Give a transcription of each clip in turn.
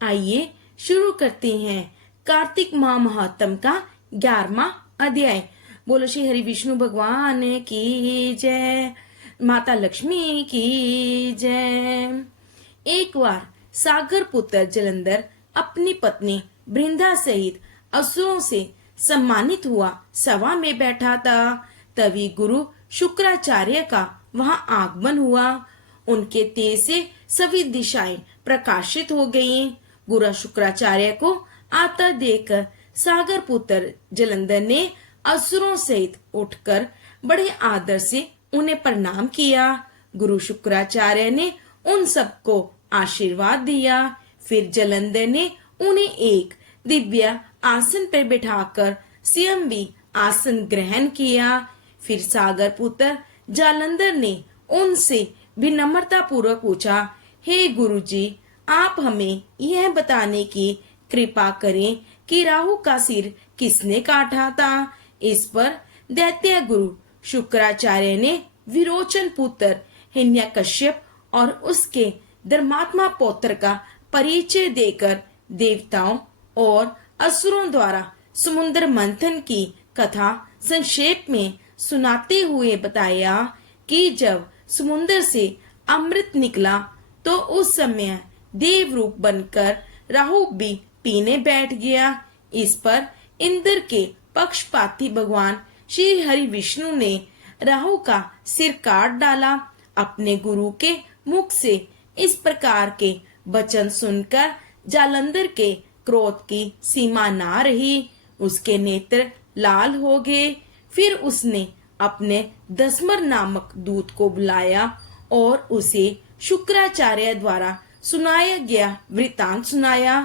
आइए शुरू करते हैं कार्तिक माह महात्म का 11वां अध्याय। बोलो श्री हरि विष्णु भगवान की जय, माता लक्ष्मी की जय। एक बार सागर पुत्र जलंधर अपनी पत्नी बृंदा सहित असुरों से सम्मानित हुआ सभा में बैठा था। तभी गुरु शुक्राचार्य का वहां आगमन हुआ। उनके तेज से सभी दिशाएं प्रकाशित हो गईं। गुरु शुक्राचार्य को आता देखकर सागर पुत्र जलंधर ने असुरों सहित उठकर बड़े आदर से उन्हें प्रणाम किया। गुरु शुक्राचार्य ने उन सबको आशीर्वाद दिया। फिर जलंधर ने उन्हें एक दिव्य आसन पर बिठाकर स्वयं भी आसन ग्रहण किया। फिर सागर पुत्र जालंधर ने उनसे विनम्रता पूर्वक पूछा, हे गुरुजी, आप हमें यह बताने की कृपा करें कि राहु का सिर किसने काटा था। इस पर दैत्य गुरु शुक्राचार्य ने विरोचन पुत्र हिरण्यकश्यप और उसके धर्मात्मा पौत्र का परिचय देकर देवताओं और असुरों द्वारा समुद्र मंथन की कथा संक्षेप में सुनाते हुए बताया कि जब समुद्र से अमृत निकला तो उस समय देव रूप बनकर राहु भी पीने बैठ गया। इस पर इंद्र के पक्षपाती भगवान श्री हरि विष्णु ने राहु का सिर काट डाला। अपने गुरु के मुख से इस प्रकार के वचन सुनकर जालंधर के क्रोध की सीमा ना रही। उसके नेत्र लाल हो गए। फिर उसने अपने दसमर नामक दूत को बुलाया और उसे शुक्राचार्य द्वारा सुनाया गया वृतांत सुनाया।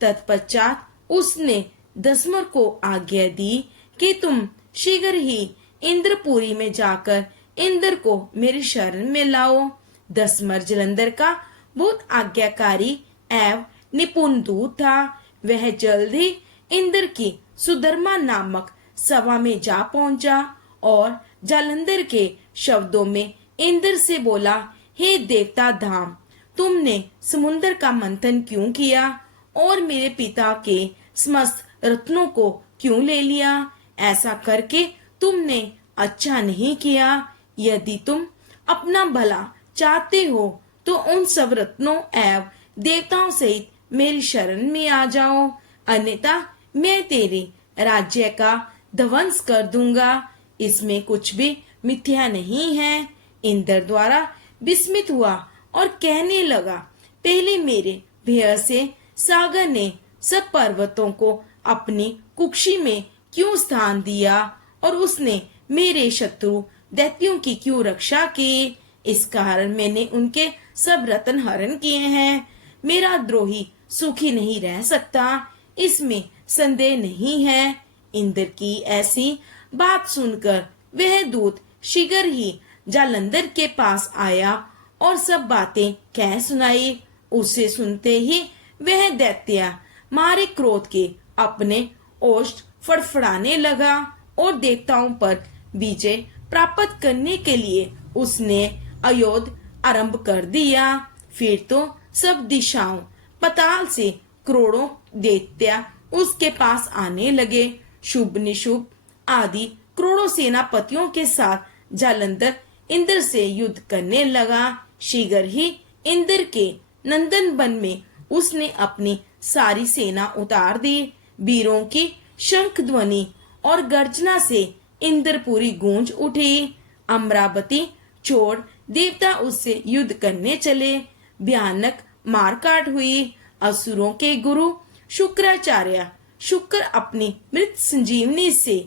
तत्पश्चात उसने दसमर को आज्ञा दी कि तुम शीघ्र ही इंद्रपुरी में जाकर इंद्र को मेरी शरण में लाओ। दसमर जलंधर का बहुत आज्ञाकारी एवं निपुण दूत था। वह जल्द ही इंद्र की सुधर्मा नामक सभा में जा पहुंचा और जालंधर के शब्दों में इंद्र से बोला, हे देवता धाम, तुमने समुद्र का मंथन क्यों किया और मेरे पिता के समस्त रत्नों को क्यों ले लिया? ऐसा करके तुमने अच्छा नहीं किया। यदि तुम अपना भला चाहते हो तो उन सब रत्नों एवं देवताओं सहित मेरी शरण में आ जाओ, अन्यथा मैं तेरे राज्य का ध्वंस कर दूंगा। इसमें कुछ भी मिथ्या नहीं है। इंद्र द्वारा विस्मित हुआ और कहने लगा, पहले मेरे भय से सागर ने सब पर्वतों को अपनी कुक्षी में क्यों स्थान दिया और उसने मेरे शत्रु दैत्यों की क्यों रक्षा की? इस कारण मैंने उनके सब रत्न हरण किए हैं। मेरा द्रोही सुखी नहीं रह सकता, इसमें संदेह नहीं है। इंद्र की ऐसी बात सुनकर वह दूत शीघ्र ही जालंधर के पास आया और सब बातें कह सुनाई। उसे सुनते ही वह दैत्य मारे क्रोध के अपने ओष्ठ फड़फड़ाने लगा और देवताओं पर विजय प्राप्त करने के लिए उसने अयोध आरंभ कर दिया। फिर तो सब दिशाओं पताल से करोड़ों दैत्य उसके पास आने लगे। शुभ निशुभ आदि करोड़ों सेनापतियों के साथ जालंधर इंद्र से युद्ध करने लगा। शीघ्र ही इंद्र के नंदन वन में उसने अपनी सारी सेना उतार दी। वीरों की शंख ध्वनि और गर्जना से इंद्रपुरी गूंज उठी। अमरावती छोड़ देवता उससे युद्ध करने चले। भयानक मारकाट हुई। असुरों के गुरु शुक्राचार्य शुक्र अपनी मृत संजीवनी से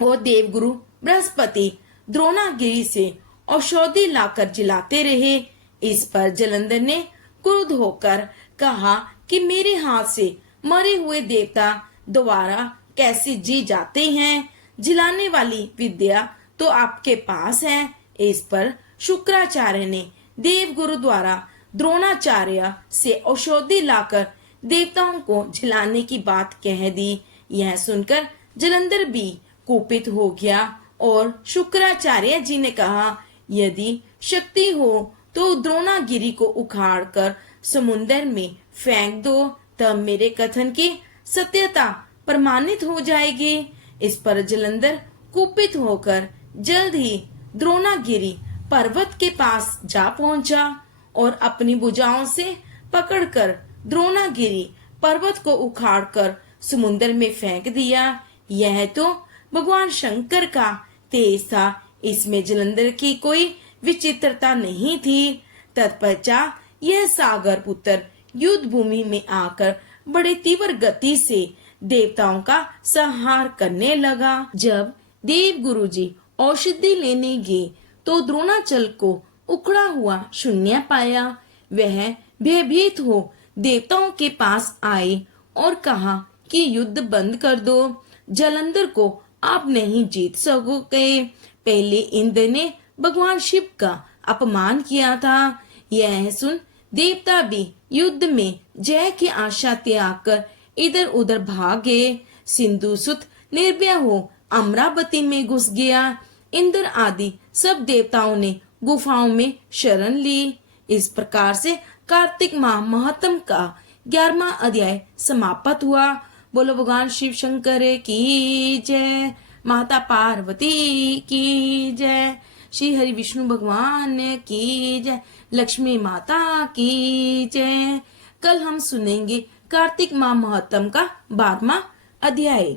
और देवगुरु बृहस्पति द्रोणागिरी से औषधि लाकर जिलाते रहे। इस पर जलंधर ने क्रुद्ध होकर कहा कि मेरे हाथ से मरे हुए देवता दोबारा कैसे जी जाते हैं? जिलाने वाली विद्या तो आपके पास है। इस पर शुक्राचार्य ने देवगुरु द्वारा द्रोणाचार्य से औषधि लाकर देवताओं को जिलाने की बात कह दी। यह सुनकर जलंधर भी कुपित हो गया और शुक्राचार्य जी ने कहा, यदि शक्ति हो तो द्रोणागिरी को उखाड़कर समुद्र में फेंक दो, तब मेरे कथन की सत्यता प्रमाणित हो जाएगी। इस पर जलंधर कुपित होकर जल्द ही द्रोणागिरी पर्वत के पास जा पहुंचा और अपनी भुजाओं से पकड़कर द्रोणागिरी पर्वत को उखाड़कर समुद्र में फेंक दिया। यह तो भगवान शंकर का तेज था, इसमें जलंधर की कोई विचित्रता नहीं थी। तत्पश्चात यह सागर पुत्र युद्ध भूमि में आकर बड़े तीव्र गति से देवताओं का संहार करने लगा। जब देव गुरुजी औषधि लेने गए तो द्रोणाचल को उखड़ा हुआ शून्य पाया। वह भयभीत हो देवताओं के पास आए और कहा कि युद्ध बंद कर दो, जलंधर को आप नहीं जीत सकोगे। पहले इंद्र ने भगवान शिव का अपमान किया था। यह सुन देवता भी युद्ध में जय की आशा त्याग कर इधर उधर भागे। सिंधुसुत निर्भय हो अमरावती में घुस गया। इंद्र आदि सब देवताओं ने गुफाओं में शरण ली। इस प्रकार से कार्तिक माह महात्म का 11वां अध्याय समाप्त हुआ। बोलो भगवान शिव शंकर की जय, माता पार्वती की जय, श्री हरि विष्णु भगवान की जय, लक्ष्मी माता की जय। कल हम सुनेंगे कार्तिक माह महात्म का 12वां अध्याय।